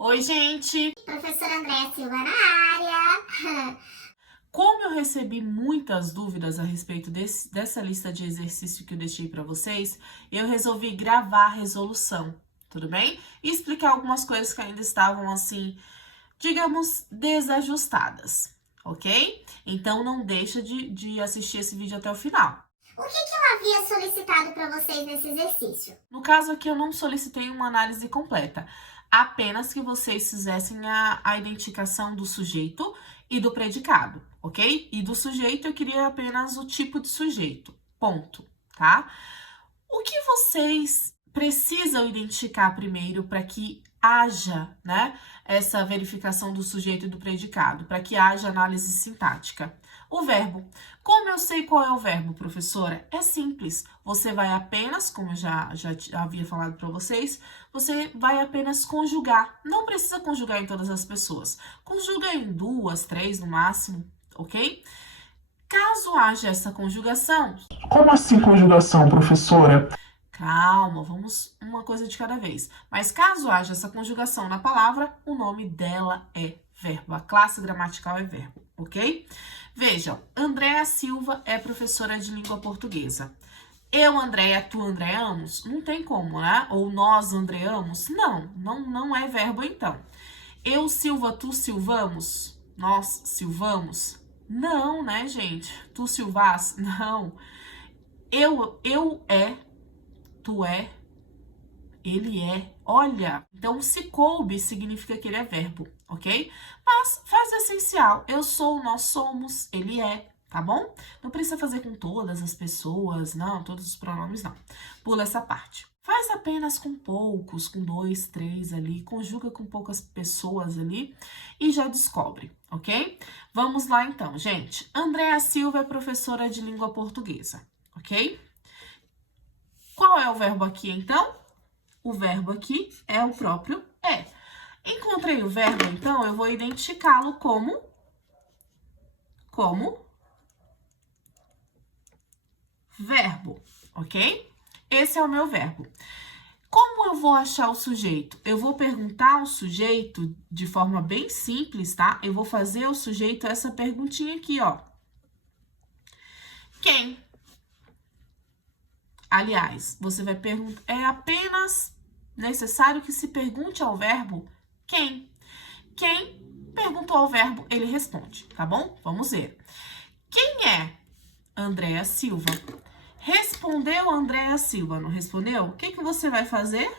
Oi, gente! Professora Andréa Silva na área. Como eu recebi muitas dúvidas a respeito dessa lista de exercício que eu deixei para vocês, eu resolvi gravar a resolução, tudo bem? E explicar algumas coisas que ainda estavam assim, digamos, desajustadas, ok? Então não deixa de assistir esse vídeo até o final. O que eu havia solicitado para vocês nesse exercício? No caso aqui, eu não solicitei uma análise completa, apenas que vocês fizessem a identificação do sujeito e do predicado, ok? E do sujeito eu queria apenas o tipo de sujeito, ponto, tá? O que vocês precisam identificar primeiro para que haja, né, essa verificação do sujeito e do predicado, para que haja análise sintática? O verbo. Como eu sei qual é o verbo, professora? É simples. Você vai apenas, como eu já havia falado para vocês, você vai apenas conjugar. Não precisa conjugar em todas as pessoas. Conjuga em 2, 3 no máximo, ok? Caso haja essa conjugação... Como assim conjugação, professora? Calma, vamos uma coisa de cada vez. Mas caso haja essa conjugação na palavra, o nome dela é verbo. A classe gramatical é verbo, ok? Vejam, Andréa Silva é professora de língua portuguesa. Eu, Andréa, tu, Andreamos? Não tem como, né? Ou nós, Andreamos? Não é verbo, então. Eu, Silva, tu, Silvamos? Nós, Silvamos? Não, né, gente? Tu, Silvás? Não. Eu é, tu é, ele é. Olha, então se coube significa que ele é verbo, ok? Mas faz o essencial. Eu sou, nós somos, ele é, tá bom? Não precisa fazer com todas as pessoas, não, todos os pronomes, não. Pula essa parte. Faz apenas com poucos, com 2, 3 ali, conjuga com poucas pessoas ali e já descobre, ok? Vamos lá então, gente. Andréa Silva é professora de língua portuguesa, ok? Qual é o verbo aqui, então? O verbo aqui é o próprio é. Encontrei o verbo, então, eu vou identificá-lo como verbo, ok? Esse é o meu verbo. Como eu vou achar o sujeito? Eu vou perguntar ao sujeito de forma bem simples, tá? Eu vou fazer ao sujeito essa perguntinha aqui, ó. Quem? Aliás, você vai perguntar, é apenas necessário que se pergunte ao verbo quem. Quem perguntou ao verbo, ele responde, tá bom? Vamos ver. Quem é Andréa Silva? Respondeu Andréa Silva, não respondeu? O que você vai fazer?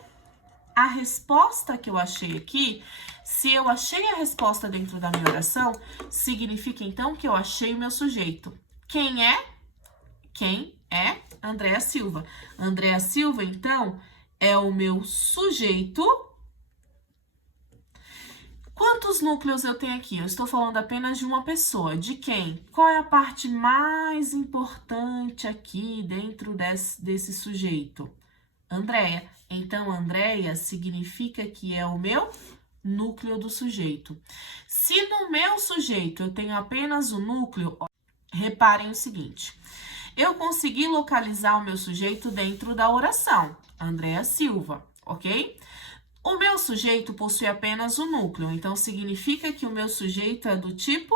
A resposta que eu achei aqui, se eu achei a resposta dentro da minha oração, significa então que eu achei o meu sujeito. Quem é? Quem é? Andréa Silva. Andréa Silva, então, é o meu sujeito. Quantos núcleos eu tenho aqui? Eu estou falando apenas de uma pessoa. De quem? Qual é a parte mais importante aqui dentro desse sujeito? Andréia. Então, Andréia significa que é o meu núcleo do sujeito. Se no meu sujeito eu tenho apenas o núcleo, reparem o seguinte. Eu consegui localizar o meu sujeito dentro da oração, Andréa Silva, ok? O meu sujeito possui apenas o núcleo, então significa que o meu sujeito é do tipo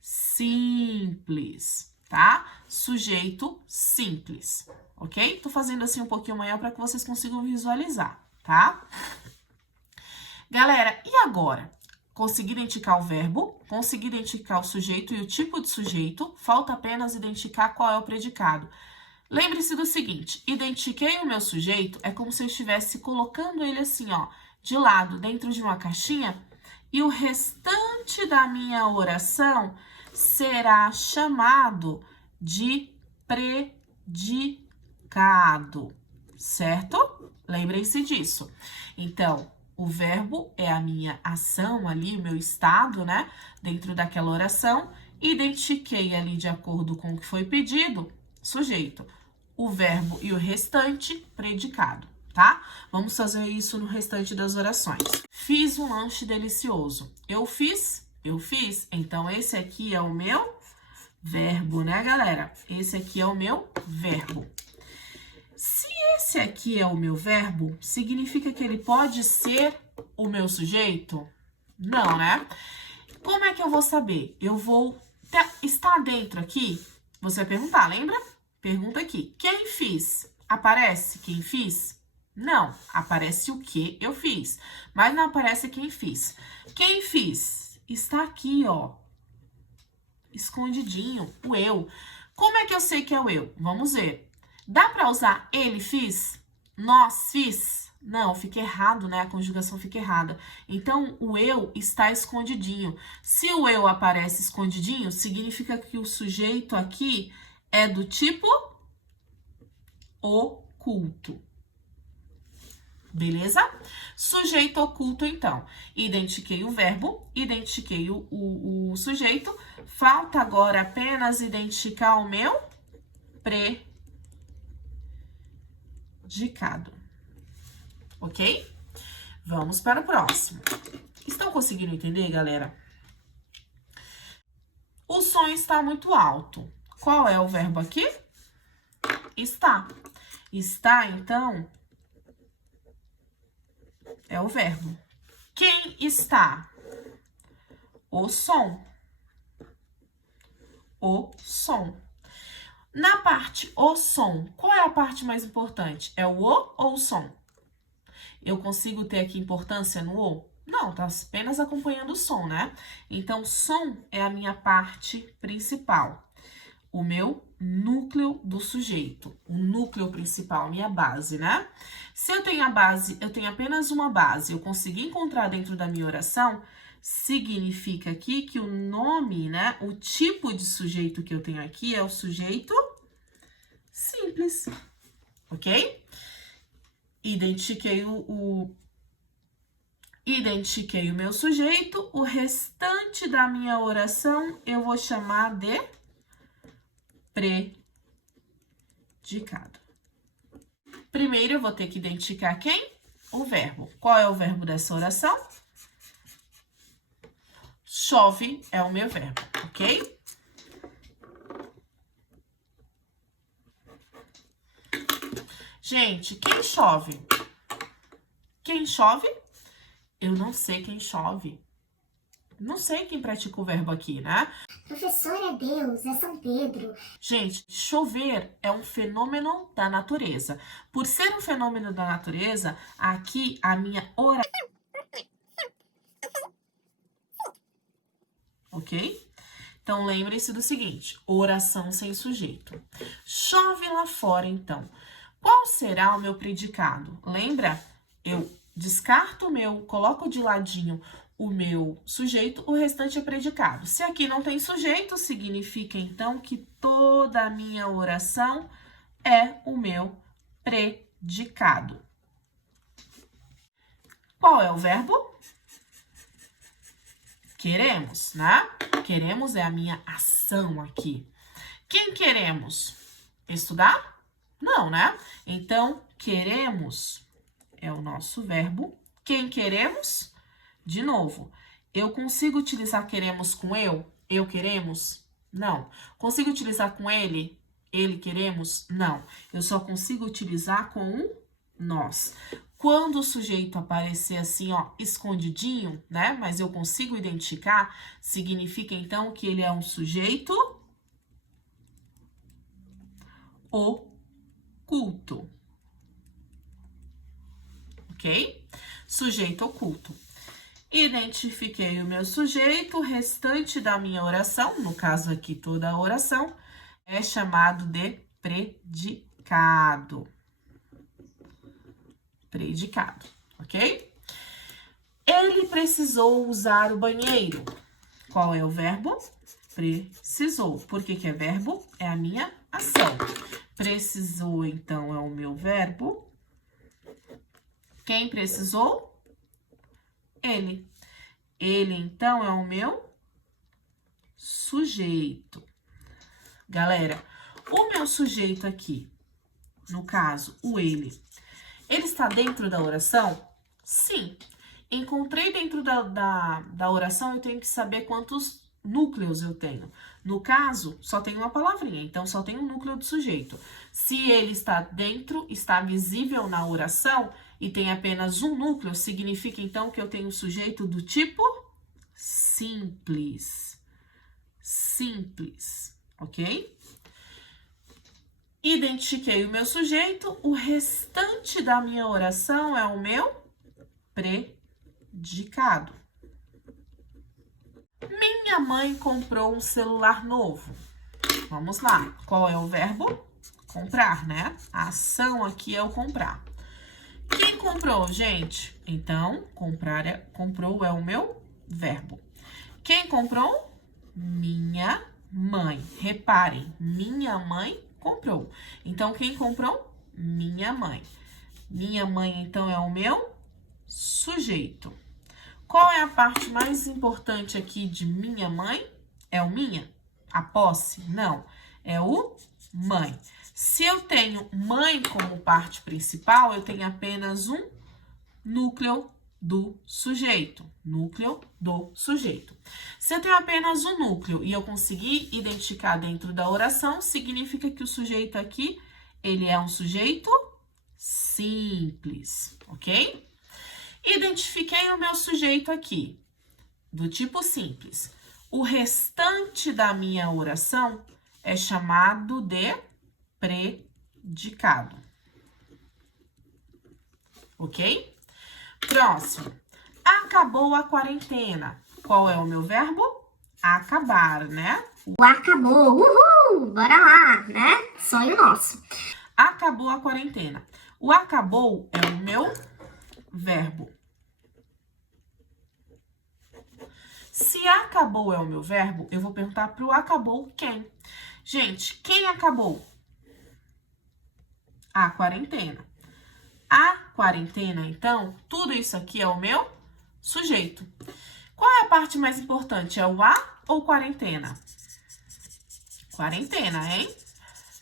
simples, tá? Sujeito simples, ok? Tô fazendo assim um pouquinho maior para que vocês consigam visualizar, tá? Galera, e agora? Consegui identificar o verbo, consegui identificar o sujeito e o tipo de sujeito, falta apenas identificar qual é o predicado. Lembre-se do seguinte, identifiquei o meu sujeito, é como se eu estivesse colocando ele assim, ó, de lado, dentro de uma caixinha, e o restante da minha oração será chamado de predicado, certo? Lembrem-se disso. Então, o verbo é a minha ação ali, o meu estado, né? Dentro daquela oração. Identifiquei ali de acordo com o que foi pedido, sujeito. O verbo e o restante, predicado, tá? Vamos fazer isso no restante das orações. Fiz um lanche delicioso. Eu fiz. Então, esse aqui é o meu verbo, né, galera? Esse aqui é o meu verbo. Se esse aqui é o meu verbo, significa que ele pode ser o meu sujeito? Não, né? Como é que eu vou saber? Eu vou... Está dentro aqui? Você vai perguntar, lembra? Pergunta aqui. Quem fiz? Aparece quem fiz? Não. Aparece o que eu fiz. Mas não aparece quem fiz. Quem fiz? Está aqui, ó. Escondidinho. O eu. Como é que eu sei que é o eu? Vamos ver. Dá para usar ele fiz? Nós fiz? Não, fica errado, né? A conjugação fica errada. Então, o eu está escondidinho. Se o eu aparece escondidinho, significa que o sujeito aqui é do tipo oculto. Beleza? Sujeito oculto, então. Identifiquei o verbo, identifiquei o sujeito. Falta agora apenas identificar o meu predicado. Ok? Vamos para o próximo. Estão conseguindo entender, galera? O som está muito alto. Qual é o verbo aqui? Está. Está, então, é o verbo. Quem está? O som. O som. Na parte o som, qual é a parte mais importante? É o ou o som? Eu consigo ter aqui importância no o? Não, tá apenas acompanhando o som, né? Então, som é a minha parte principal. O meu núcleo do sujeito. O núcleo principal, minha base, né? Se eu tenho a base, eu tenho apenas uma base, eu consegui encontrar dentro da minha oração, significa aqui que o nome, né? O tipo de sujeito que eu tenho aqui é o sujeito simples, ok? Identifiquei identifiquei o meu sujeito, o restante da minha oração eu vou chamar de predicado. Primeiro eu vou ter que identificar quem? O verbo. Qual é o verbo dessa oração? Chove é o meu verbo, ok? Gente, quem chove? Quem chove? Eu não sei quem chove. Não sei quem pratica o verbo aqui, né? Professor, é Deus, é São Pedro. Gente, chover é um fenômeno da natureza. Por ser um fenômeno da natureza, aqui a minha oração... Ok? Então, lembre-se do seguinte, oração sem sujeito. Chove lá fora, então. Qual será o meu predicado? Lembra? Eu descarto o meu, coloco de ladinho o meu sujeito, o restante é predicado. Se aqui não tem sujeito, significa, então, que toda a minha oração é o meu predicado. Qual é o verbo? Queremos, né? Queremos é a minha ação aqui. Quem queremos? Estudar? Não, né? Então, queremos é o nosso verbo. Quem queremos? De novo, eu consigo utilizar queremos com eu? Eu queremos? Não. Consigo utilizar com ele? Ele queremos? Não. Eu só consigo utilizar com um nós. Quando o sujeito aparecer assim, ó, escondidinho, né? Mas eu consigo identificar, significa então que ele é um sujeito oculto. Ok? Sujeito oculto. Identifiquei o meu sujeito, o restante da minha oração, no caso aqui toda a oração, é chamado de predicado. Predicado, ok? Ele precisou usar o banheiro. Qual é o verbo? Precisou. Por que que é verbo? É a minha ação. Precisou, então, é o meu verbo. Quem precisou? Ele. Ele, então, é o meu sujeito. Galera, o meu sujeito aqui, no caso, o ele está dentro da oração? Sim. Encontrei dentro da oração, eu tenho que saber quantos núcleos eu tenho. No caso, só tem uma palavrinha, então só tem um núcleo do sujeito. Se ele está dentro, está visível na oração e tem apenas um núcleo, significa então que eu tenho o sujeito do tipo simples. Simples, ok? Identifiquei o meu sujeito, o restante da minha oração é o meu predicado. Minha mãe comprou um celular novo. Vamos lá. Qual é o verbo? Comprar, né? A ação aqui é o comprar. Quem comprou, gente? Então, comprou é o meu verbo. Quem comprou? Minha mãe. Reparem, minha mãe comprou. Então, quem comprou? Minha mãe. Minha mãe, então, é o meu sujeito. Qual é a parte mais importante aqui de minha mãe? É o minha? A posse? Não. É o mãe. Se eu tenho mãe como parte principal, eu tenho apenas um núcleo do sujeito. Núcleo do sujeito. Se eu tenho apenas um núcleo e eu conseguir identificar dentro da oração, significa que o sujeito aqui, ele é um sujeito simples, ok? Identifiquei o meu sujeito aqui, do tipo simples. O restante da minha oração é chamado de predicado. Ok? Próximo. Acabou a quarentena. Qual é o meu verbo? Acabar, né? O acabou, uhul, bora lá, né? Sonho nosso. Acabou a quarentena. O acabou é o meu verbo. Se acabou é o meu verbo, eu vou perguntar para o acabou quem? Gente, quem acabou? A quarentena. A quarentena, então, tudo isso aqui é o meu sujeito. Qual é a parte mais importante? É o a ou quarentena? Quarentena, hein?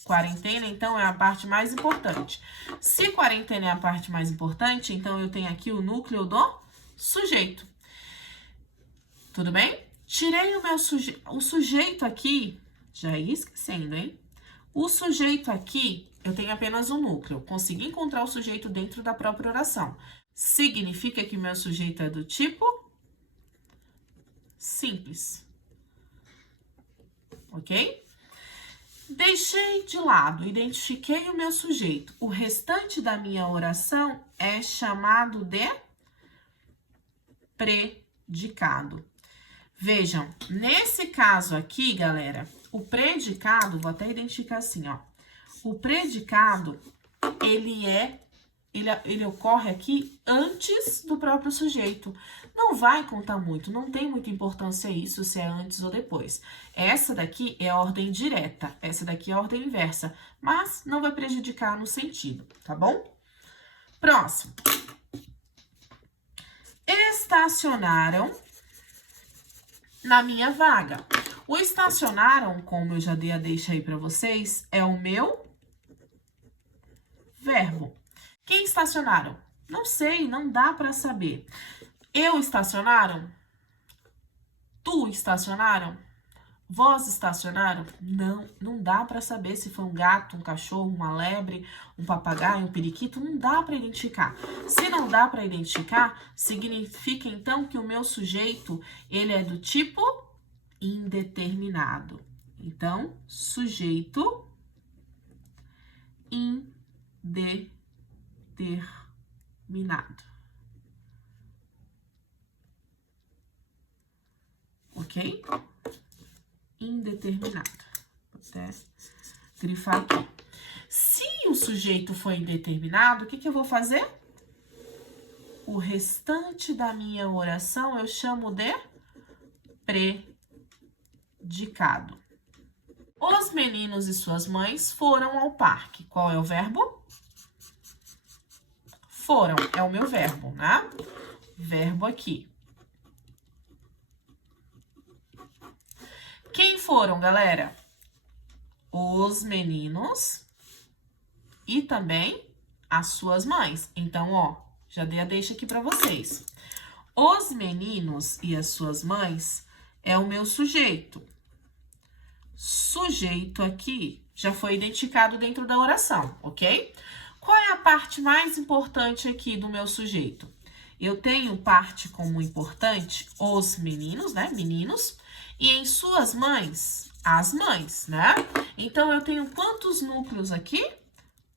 Quarentena, então, é a parte mais importante. Se quarentena é a parte mais importante, então eu tenho aqui o núcleo do sujeito. Tudo bem? Tirei o meu o sujeito aqui, já ia esquecendo, hein? O sujeito aqui, eu tenho apenas um núcleo. Consegui encontrar o sujeito dentro da própria oração. Significa que o meu sujeito é do tipo simples. Ok? Deixei de lado, identifiquei o meu sujeito. O restante da minha oração é chamado de predicado. Vejam, nesse caso aqui, galera, o predicado, vou até identificar assim, ó. O predicado, ele ocorre aqui antes do próprio sujeito. Não vai contar muito, não tem muita importância isso, se é antes ou depois. Essa daqui é a ordem direta, essa daqui é a ordem inversa, mas não vai prejudicar no sentido, tá bom? Próximo. Estacionaram na minha vaga. O estacionaram, como eu já dei a deixa aí para vocês, é o meu verbo. Quem estacionaram? Não sei, não dá para saber. Eu estacionaram? Tu estacionaram? Vós estacionaram? Não dá para saber se foi um gato, um cachorro, uma lebre, um papagaio, um periquito, não dá para identificar. Se não dá para identificar, significa então que o meu sujeito, ele é do tipo indeterminado. Então, sujeito indeterminado. Ok? Indeterminado. Vou até grifar aqui. Se o sujeito for indeterminado, o que eu vou fazer? O restante da minha oração eu chamo de predicado. Os meninos e suas mães foram ao parque. Qual é o verbo? Foram, é o meu verbo, né? Verbo aqui. Quem foram, galera? Os meninos e também as suas mães. Então, ó, já dei a deixa aqui para vocês. Os meninos e as suas mães é o meu sujeito. sujeito aqui já foi identificado dentro da oração, ok? Qual é a parte mais importante aqui do meu sujeito? Eu tenho parte como importante os meninos, né? Meninos. E em suas mães, as mães, né? Então, eu tenho quantos núcleos aqui?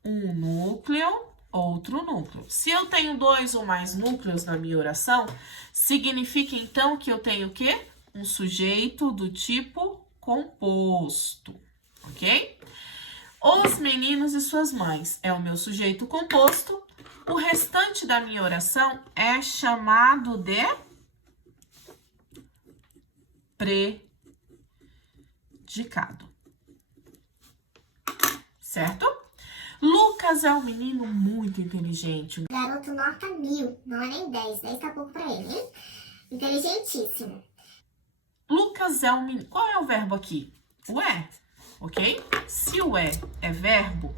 Um núcleo, outro núcleo. Se eu tenho 2 ou mais núcleos na minha oração, significa então que eu tenho o quê? Um sujeito do tipo composto, ok? Os meninos e suas mães é o meu sujeito composto. O restante da minha oração é chamado de predicado. Certo? Lucas é um menino muito inteligente. Garoto nota 1000, não é nem 10, 10 tá pouco pra ele, hein? Inteligentíssimo. Lucas é um menino. Qual é o verbo aqui? O é, ok? Se o é verbo,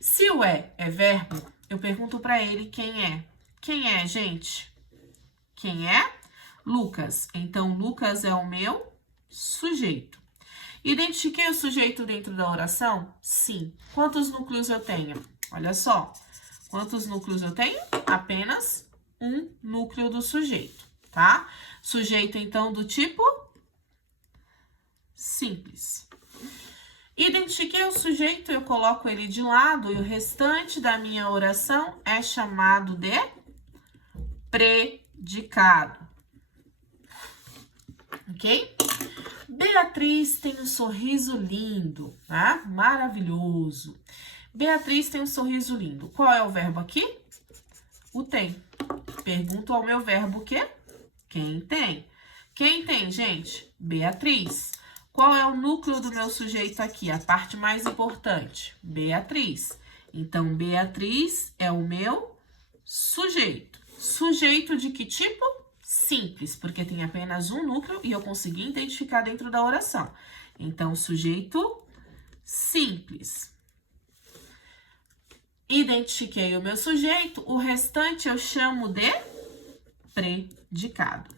se o é verbo, eu pergunto para ele quem é. Quem é, gente? Quem é? Lucas. Então, Lucas é o meu sujeito. Identifiquei o sujeito dentro da oração? Sim. Quantos núcleos eu tenho? Olha só. Quantos núcleos eu tenho? Apenas um núcleo do sujeito, tá? Sujeito, então, do tipo simples. Identifiquei o sujeito, eu coloco ele de lado e o restante da minha oração é chamado de predicado. Ok? Beatriz tem um sorriso lindo, tá? Maravilhoso. Beatriz tem um sorriso lindo. Qual é o verbo aqui? O tem. Pergunto ao meu verbo o quê? Quem tem? Quem tem, gente? Beatriz. Qual é o núcleo do meu sujeito aqui? A parte mais importante. Beatriz. Então, Beatriz é o meu sujeito. Sujeito de que tipo? Simples, porque tem apenas um núcleo e eu consegui identificar dentro da oração. Então, sujeito simples. Identifiquei o meu sujeito, o restante eu chamo de predicado.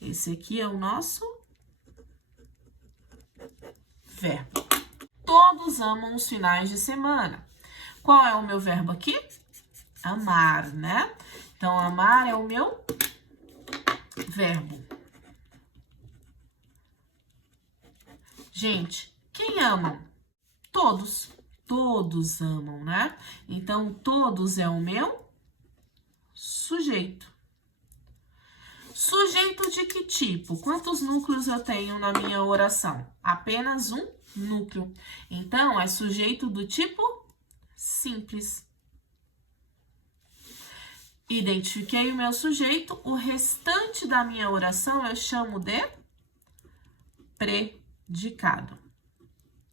Esse aqui é o nosso verbo. Todos amam os finais de semana. Qual é o meu verbo aqui? Amar, né? Então, amar é o meu verbo. Gente, quem amam? Todos. Todos amam, né? Então, todos é o meu sujeito. Sujeito de que tipo? Quantos núcleos eu tenho na minha oração? Apenas um núcleo. Então, é sujeito do tipo simples. Identifiquei o meu sujeito, o restante da minha oração eu chamo de predicado.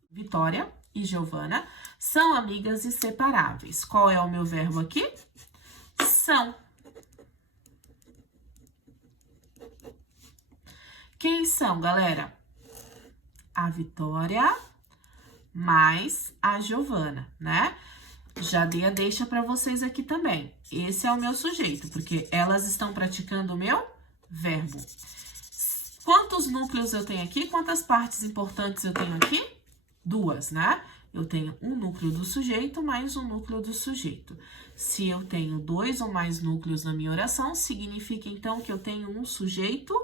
Vitória e Giovana são amigas inseparáveis. Qual é o meu verbo aqui? São. Quem são, galera? A Vitória mais a Giovana, né? Já dei a deixa para vocês aqui também. Esse é o meu sujeito, porque elas estão praticando o meu verbo. Quantos núcleos eu tenho aqui? Quantas partes importantes eu tenho aqui? 2, né? Eu tenho um núcleo do sujeito mais um núcleo do sujeito. Se eu tenho 2 ou mais núcleos na minha oração, significa então que eu tenho um sujeito.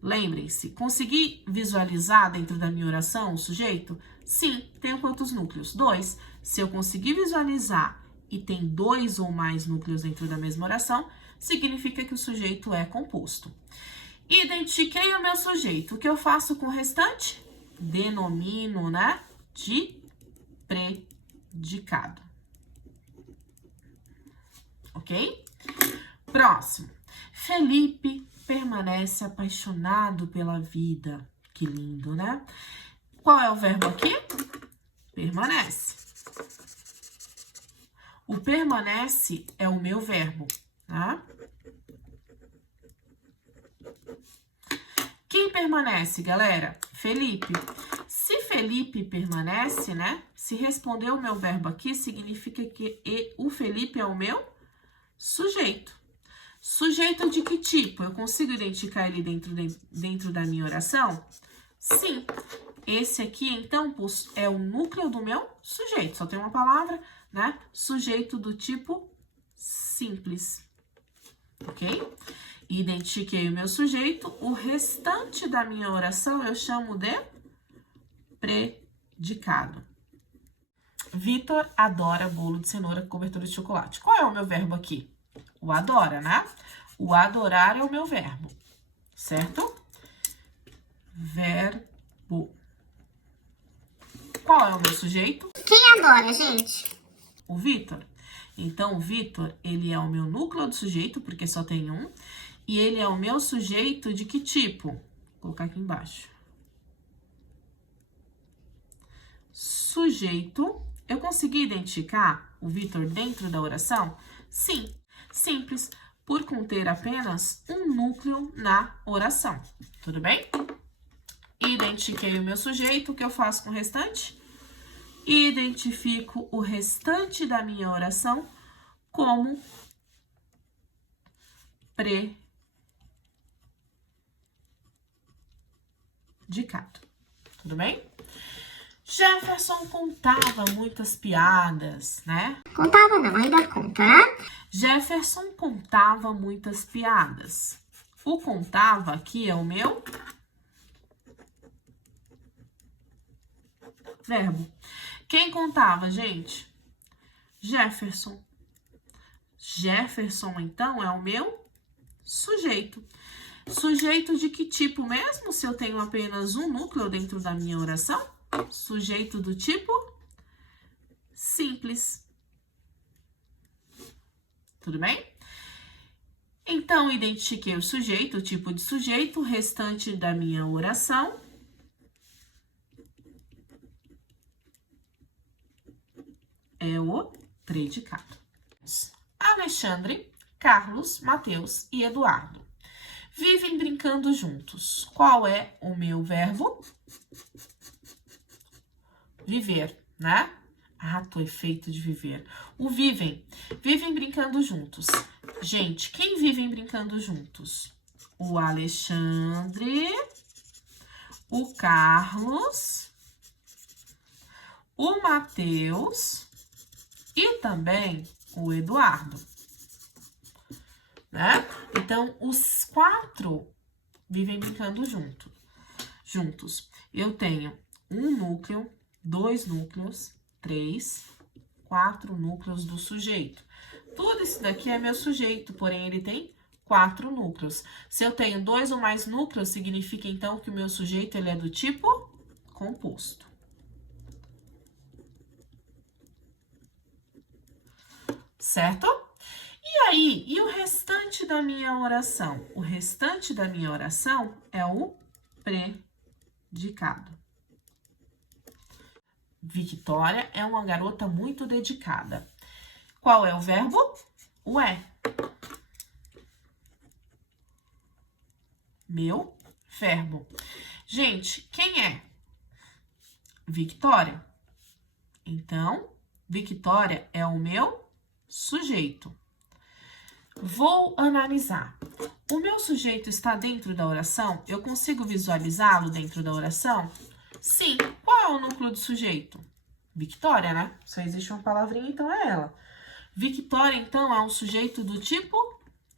Lembrem-se, consegui visualizar dentro da minha oração o sujeito? Sim, tenho quantos núcleos? 2. Se eu conseguir visualizar e tem 2 ou mais núcleos dentro da mesma oração, significa que o sujeito é composto. Identifiquei o meu sujeito. O que eu faço com o restante? Denomino, né? De predicado. Ok? Próximo. Felipe permanece apaixonado pela vida. Que lindo, né? Qual é o verbo aqui? Permanece. O permanece é o meu verbo, tá? Quem permanece, galera? Felipe. Se Felipe permanece, né? Se responder o meu verbo aqui, significa que o Felipe é o meu sujeito. Sujeito de que tipo? Eu consigo identificar ele dentro da minha oração? Sim. Esse aqui, então, é o núcleo do meu sujeito. Só tem uma palavra, né? Sujeito do tipo simples. Ok? Identifiquei o meu sujeito. O restante da minha oração eu chamo de predicado. Vitor adora bolo de cenoura com cobertura de chocolate. Qual é o meu verbo aqui? O adora, né? O adorar é o meu verbo, certo? Verbo. Qual é o meu sujeito? Quem adora, gente? O Vitor. Então, o Vitor, ele é o meu núcleo do sujeito, porque só tem um. E ele é o meu sujeito de que tipo? Vou colocar aqui embaixo. Sujeito. Eu consegui identificar o Vitor dentro da oração? Sim. Simples, por conter apenas um núcleo na oração. Tudo bem? Identifiquei o meu sujeito. O que eu faço com o restante? Identifico o restante da minha oração como predicado. Tudo bem? Jefferson contava muitas piadas, né? Contava não, ainda conta, né? Jefferson contava muitas piadas. O contava aqui é o meu verbo. Quem contava, gente? Jefferson. Jefferson, então, é o meu sujeito. Sujeito de que tipo mesmo, se eu tenho apenas um núcleo dentro da minha oração? Sujeito do tipo simples. Tudo bem? Então, identifiquei o sujeito, o tipo de sujeito, o restante da minha oração é o predicado. Alexandre, Carlos, Mateus e Eduardo vivem brincando juntos. Qual é o meu verbo? Viver, né? Ato, efeito de viver. O vivem. Vivem brincando juntos. Gente, quem vivem brincando juntos? O Alexandre, o Carlos, o Mateus e também o Eduardo, né? Então, os 4 vivem brincando juntos. Eu tenho um núcleo, 2 núcleos, 3, 4 núcleos do sujeito. Tudo isso daqui é meu sujeito, porém ele tem 4 núcleos. Se eu tenho 2 ou mais núcleos, significa então que o meu sujeito ele é do tipo composto. Certo? E aí, e o restante da minha oração? O restante da minha oração é o predicado. Victoria é uma garota muito dedicada. Qual é o verbo? O é. Meu verbo. Gente, quem é? Victoria. Então, Victoria é o meu sujeito. Vou analisar. O meu sujeito está dentro da oração? Eu consigo visualizá-lo dentro da oração? Sim. Qual é o núcleo do sujeito? Victoria, né? Só existe uma palavrinha, então é ela. Victoria, então, é um sujeito do tipo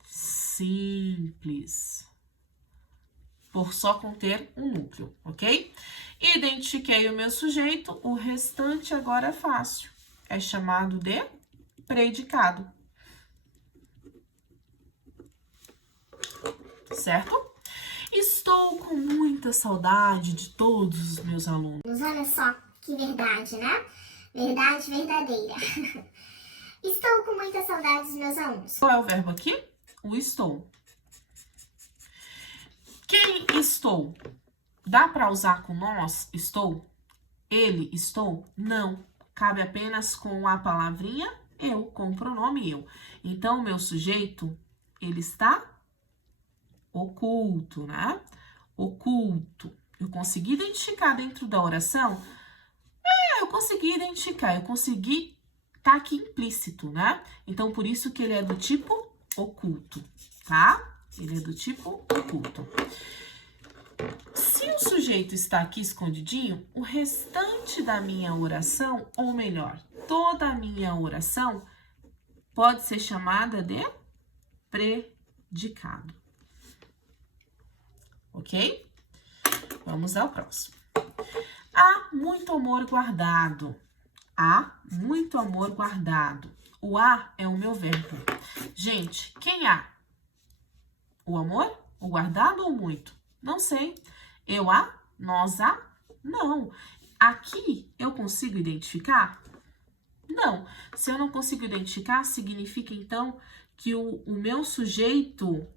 simples. Por só conter um núcleo, ok? Identifiquei o meu sujeito, o restante agora é fácil. É chamado de predicado. Certo? Estou com muita saudade de todos os meus alunos. Olha só que verdade, né? Verdade verdadeira. Estou com muita saudade dos meus alunos. Qual é o verbo aqui? O estou. Quem estou? Dá para usar com nós? Estou? Ele? Estou? Não. Cabe apenas com a palavrinha eu, com o pronome eu. Então, o meu sujeito, ele está oculto, né? oculto. Eu consegui identificar dentro da oração? Eu consegui identificar, eu consegui, tá aqui implícito, né? Então, por isso que ele é do tipo oculto, tá? Ele é do tipo oculto. Se o sujeito está aqui escondidinho, o restante da minha oração, ou melhor, toda a minha oração, pode ser chamada de predicado. Ok? Vamos ao próximo. Há muito amor guardado. Há muito amor guardado. O há é o meu verbo. Gente, quem há? O amor? O guardado ou muito? Não sei. Eu há? Nós há? Não. Aqui eu consigo identificar? Não. Se eu não consigo identificar, significa então que o meu sujeito,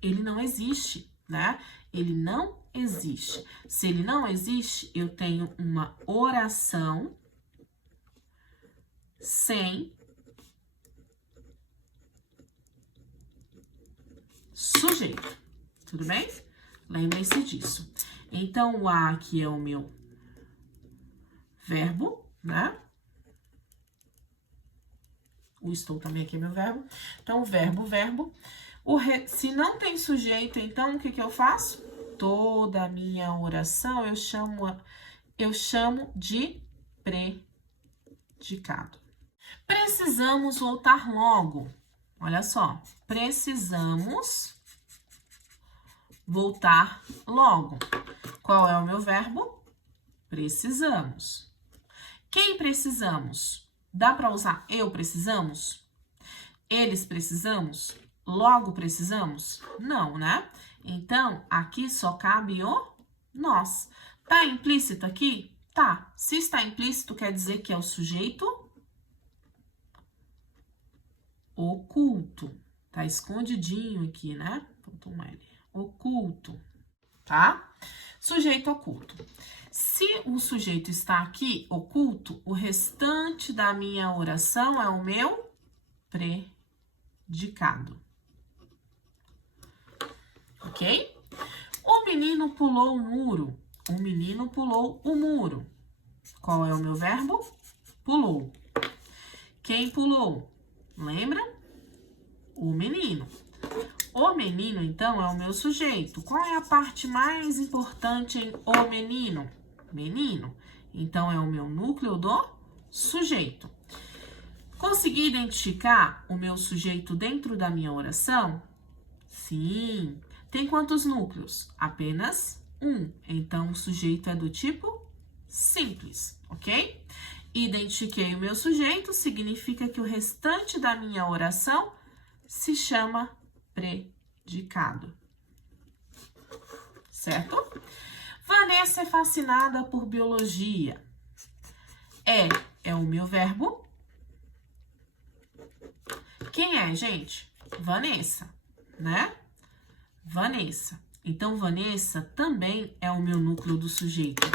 ele não existe, né? Ele não existe. Se ele não existe, eu tenho uma oração sem sujeito. Tudo bem? Lembrem-se disso. Então, o há aqui é o meu verbo, né? O estou também aqui é meu verbo. Então, verbo. Se não tem sujeito, então, o que eu faço? Toda a minha oração eu chamo de predicado. Precisamos voltar logo. Olha só. Precisamos voltar logo. Qual é o meu verbo? Precisamos. Quem precisamos? Dá para usar eu precisamos? Eles precisamos? Logo precisamos? Não, né? Então, aqui só cabe o nós. Tá implícito aqui? Tá. Se está implícito, quer dizer que é o sujeito oculto. Tá escondidinho aqui, né? Faltou um L. Oculto, tá? Sujeito oculto. Se o sujeito está aqui oculto, o restante da minha oração é o meu predicado. Ok? O menino pulou o muro. O menino pulou o muro. Qual é o meu verbo? Pulou. Quem pulou? Lembra? O menino. O menino, então, é o meu sujeito. Qual é a parte mais importante em o menino? Menino. Então, é o meu núcleo do sujeito. Consegui identificar o meu sujeito dentro da minha oração? Sim. Tem quantos núcleos? Apenas um. Então, o sujeito é do tipo simples, ok? Identifiquei o meu sujeito, significa que o restante da minha oração se chama predicado. Certo? Vanessa é fascinada por biologia. É o meu verbo. Quem é, gente? Vanessa, né? Vanessa. Então, Vanessa também é o meu núcleo do sujeito.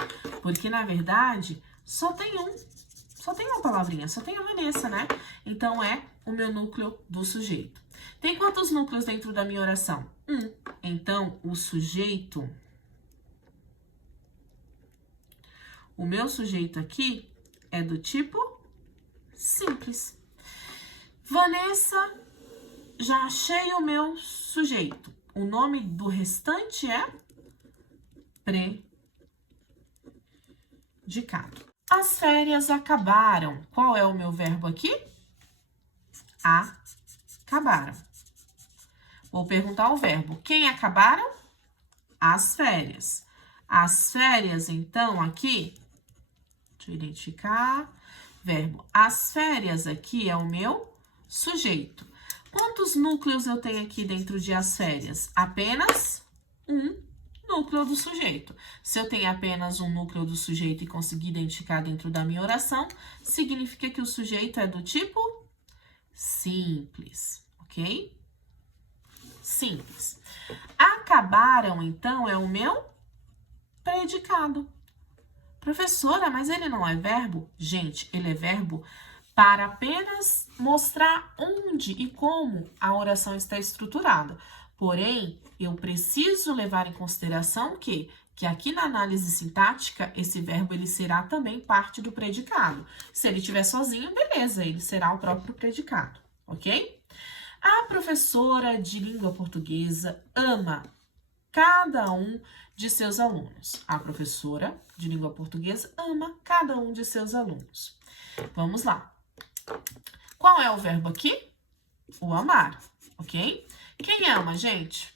Porque, na verdade, só tem uma palavrinha, só tem a Vanessa, né? Então, é o meu núcleo do sujeito. Tem quantos núcleos dentro da minha oração? Um. Então, o meu sujeito aqui é do tipo simples. Vanessa, já achei o meu sujeito. O nome do restante é predicado. As férias acabaram. Qual é o meu verbo aqui? Acabaram. Vou perguntar o verbo. Quem acabaram? As férias. As férias, então, aqui... Deixa eu identificar. Verbo. As férias aqui é o meu sujeito. Quantos núcleos eu tenho aqui dentro de as férias? Apenas um núcleo do sujeito. Se eu tenho apenas um núcleo do sujeito e conseguir identificar dentro da minha oração, significa que o sujeito é do tipo simples, ok? Simples. Acabaram, então, é o meu predicado. Professora, mas ele não é verbo? Gente, ele é verbo para apenas mostrar onde e como a oração está estruturada. Porém, eu preciso levar em consideração que aqui na análise sintática, esse verbo ele será também parte do predicado. Se ele estiver sozinho, beleza, ele será o próprio predicado, ok? A professora de língua portuguesa ama cada um de seus alunos. A professora de língua portuguesa ama cada um de seus alunos. Vamos lá. Qual é o verbo aqui? O amar, ok? Quem ama, gente?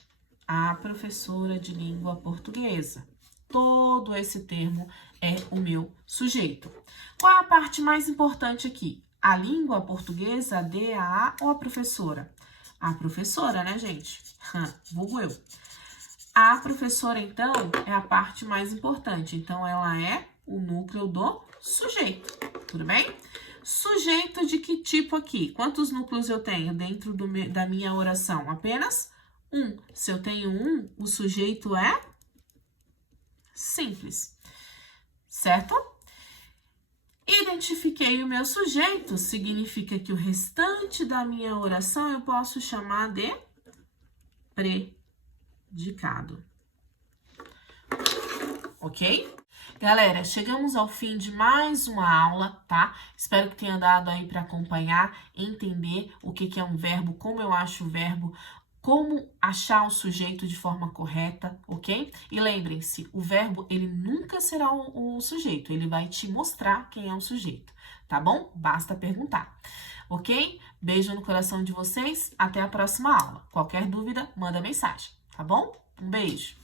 A professora de língua portuguesa. Todo esse termo é o meu sujeito. Qual é a parte mais importante aqui? A língua portuguesa, a D, a ou a professora? A professora, né, gente? Vulgo eu. A professora, então, é a parte mais importante. Então, ela é o núcleo do sujeito. Tudo bem? Sujeito de que tipo aqui? Quantos núcleos eu tenho dentro da minha oração? Apenas um. Se eu tenho um, o sujeito é simples. Certo? Identifiquei o meu sujeito, significa que o restante da minha oração eu posso chamar de predicado. Ok? Galera, chegamos ao fim de mais uma aula, tá? Espero que tenha dado aí para acompanhar, entender o que é um verbo, como eu acho o verbo, como achar o sujeito de forma correta, ok? E lembrem-se, o verbo, ele nunca será o sujeito, ele vai te mostrar quem é o sujeito, tá bom? Basta perguntar, ok? Beijo no coração de vocês, até a próxima aula. Qualquer dúvida, manda mensagem, tá bom? Um beijo!